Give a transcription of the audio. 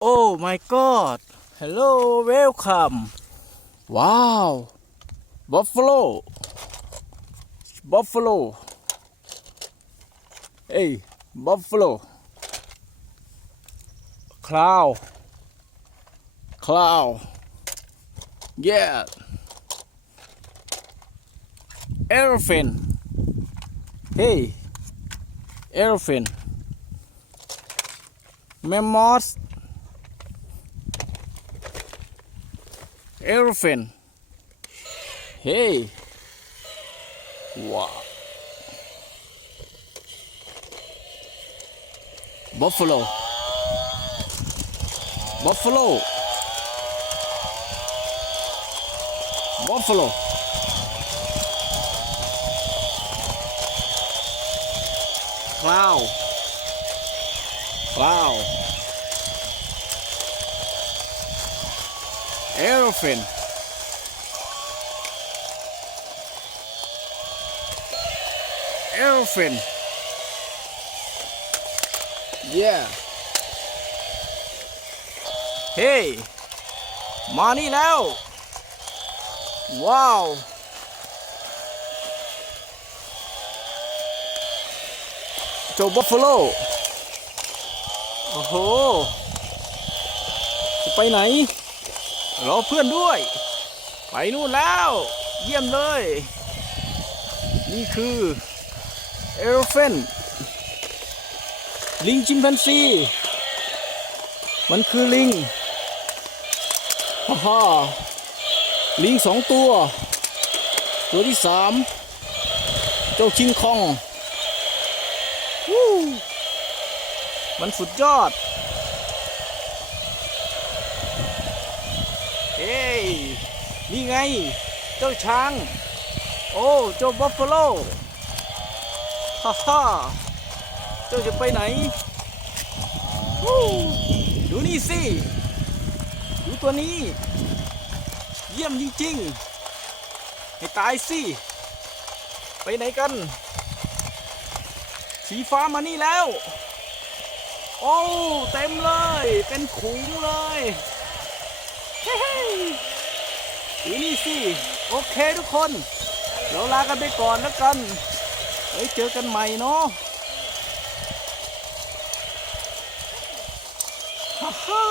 Oh my god. Hello, welcome. Wow. Buffalo. Buffalo. Hey, buffalo. Cloud. Cloud. Yeah. Elephant. Hey. Elephant. Mammoth. Elephant. Hey. Wow. Buffalo. Buffalo. Buffalo. Cloud. Cloud. Elephant. Elephant. Yeah. เฮ้ยมานี่แล้ว ว้าว เจ้าบัฟฟาโลโอ้โห จะไปไหน รอเพื่อนด้วย ไปนู่นแล้ว เยี่ยมเลย นี่คือเอลเฟนลิงชิมแปนซี มันคือลิงฮ่าฮ่าลิงสองตัว ตัวที่สามเจ้าคิงคองวู้มันสุดยอด ฮ้ย นี่ไง เจ้าช้าง โอ้ เจ้าบัฟฟาโลฮ่าฮ่าเจ้าจะไปไหนดูนี่สิ ดูตัวนี้ เยี่ยมจริงๆ ให้ตายสิ ไปไหนกัน สีฟ้ามานี่แล้ว โอ้ เต็มเลย เป็นขุงเลย อีนี่สิโอเคทุกคนเราลากันไปก่อนแล้วกันไว้เจอกันใหม่เนาะฮ่าฮ่า